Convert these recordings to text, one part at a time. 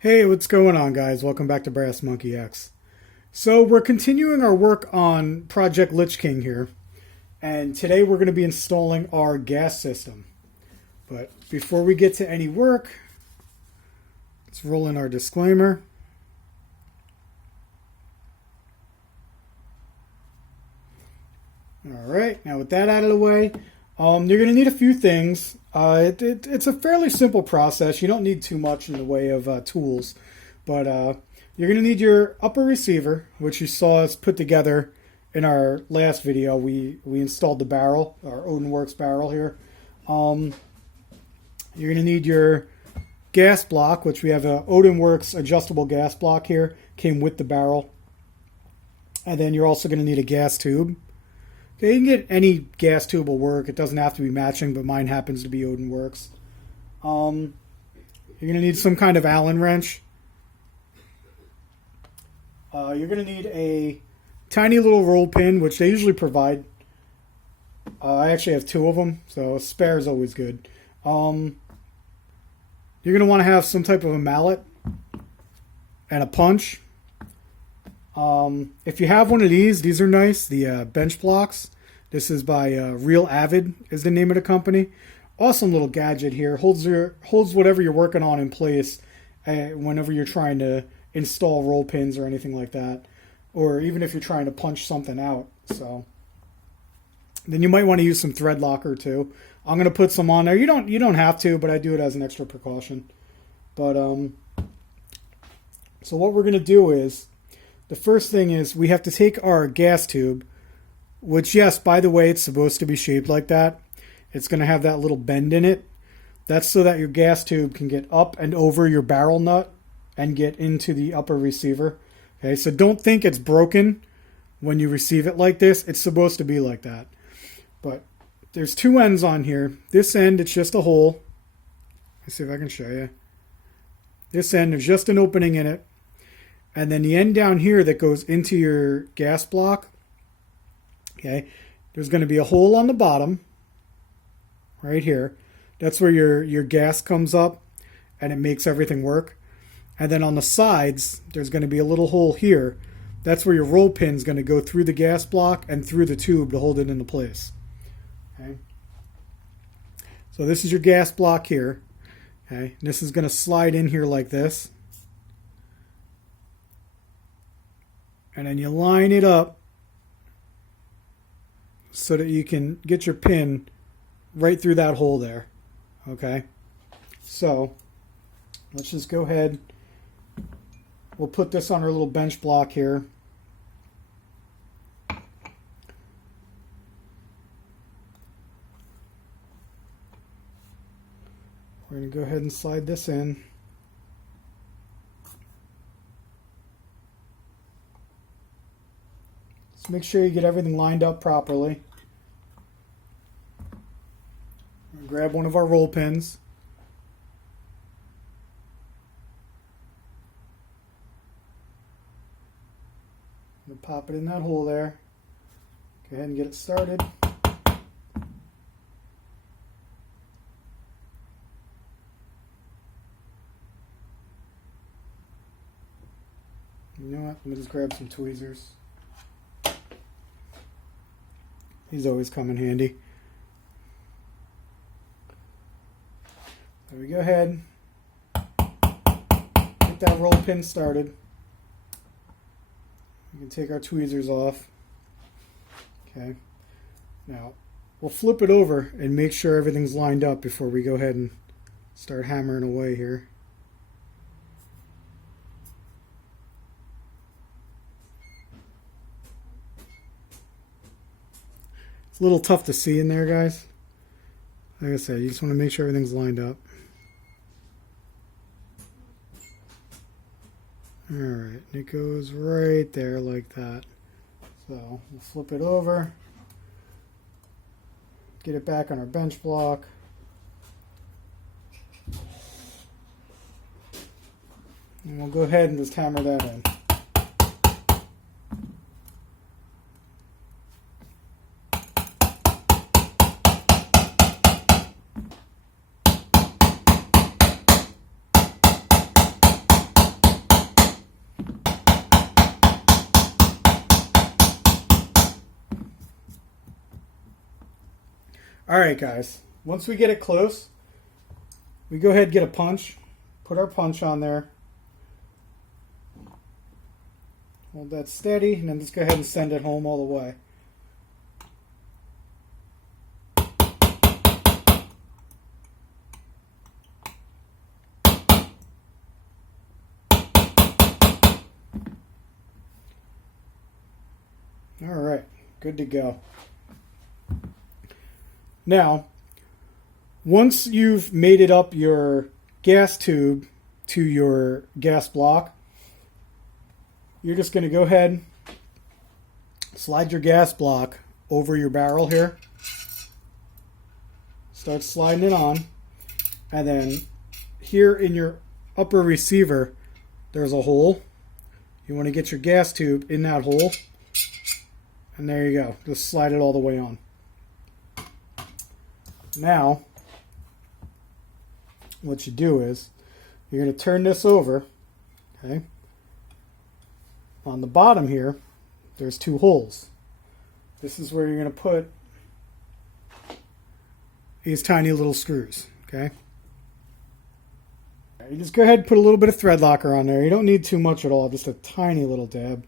Hey, what's going on, guys? Welcome back to Brassmonke X. So we're continuing our work on Project Lich King here, and today we're going to be installing our gas system. But before we get to any work, let's roll in our disclaimer. Alright, now with that out of the way, you're going to need a few things. It's a fairly simple process. You don't need too much in the way of tools. But you're going to need your upper receiver, which you saw us put together in our last video. We installed the barrel, our Odin Works barrel here. You're going to need your gas block, which we have a Odin Works adjustable gas block here. Came with the barrel. And then you're also going to need a gas tube. Okay, you can get any gas tube will work. It doesn't have to be matching, but mine happens to be Odin Works. You're going to need some kind of Allen wrench. You're going to need a tiny little roll pin, which they usually provide. I actually have two of them, so a spare is always good. You're going to want to have some type of a mallet and a punch. If you have one of these are nice. The bench blocks. This is by Real Avid is the name of the company. Awesome little gadget here. Holds whatever you're working on in place whenever you're trying to install roll pins or anything like that, or even if you're trying to punch something out. So then you might want to use some thread locker too. I'm going to put some on there. You don't have to, but I do it as an extra precaution. But so what we're going to do is, the first thing is we have to take our gas tube, which, yes, by the way, it's supposed to be shaped like that. It's going to have that little bend in it. That's so that your gas tube can get up and over your barrel nut and get into the upper receiver. Okay, so don't think it's broken when you receive it like this. It's supposed to be like that. But there's two ends on here. This end, it's just a hole. Let's see if I can show you. This end, there's just an opening in it. And then the end down here that goes into your gas block, okay, there's going to be a hole on the bottom, right here. That's where your gas comes up and it makes everything work. And then on the sides, there's going to be a little hole here. That's where your roll pin is going to go through the gas block and through the tube to hold it into place. Okay. So this is your gas block here. Okay. And this is going to slide in here like this. And then you line it up so that you can get your pin right through that hole there. Okay. So let's just go ahead. We'll put this on our little bench block here. We're going to go ahead and slide this in. Just make sure you get everything lined up properly. Grab one of our roll pins. Pop it in that hole there. Go ahead and get it started. You know what? Let me just grab some tweezers. These always come in handy. So we go ahead. Get that roll pin started. We can take our tweezers off. Okay. Now, we'll flip it over and make sure everything's lined up before we go ahead and start hammering away here. It's a little tough to see in there, guys. Like I said, you just want to make sure everything's lined up. Alright, it goes right there like that. So we'll flip it over, get it back on our bench block. And we'll go ahead and just hammer that in. Alright guys, once we get it close, we go ahead and get a punch. Put our punch on there. Hold that steady, and then just go ahead and send it home all the way. Alright, good to go. Now, once you've mated up your gas tube to your gas block, you're just going to go ahead, slide your gas block over your barrel here, start sliding it on, and then here in your upper receiver, there's a hole. You want to get your gas tube in that hole, and there you go. Just slide it all the way on. Now, what you do is, you're going to turn this over, okay? On the bottom here, there's two holes. This is where you're going to put these tiny little screws, okay? You just go ahead and put a little bit of thread locker on there. You don't need too much at all, just a tiny little dab.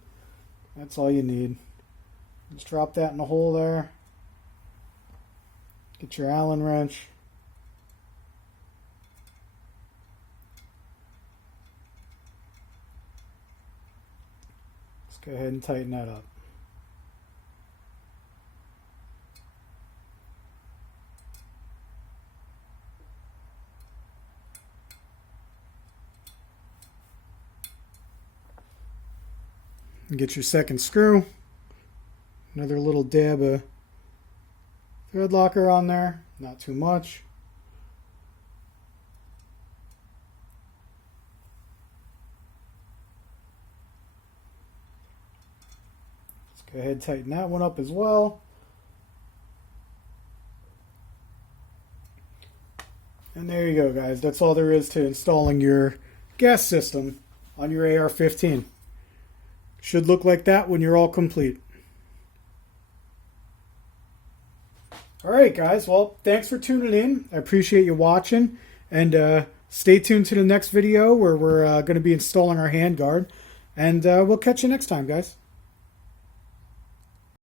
That's all you need. Just drop that in the hole there. Get your Allen wrench. Let's go ahead and tighten that up. And get your second screw. Another little dab of thread locker on there, not too much. Let's go ahead and tighten that one up as well. And there you go, guys. That's all there is to installing your gas system on your AR-15. Should look like that when you're all complete. Alright guys, well, thanks for tuning in. I appreciate you watching. And stay tuned to the next video where we're going to be installing our handguard. And we'll catch you next time, guys.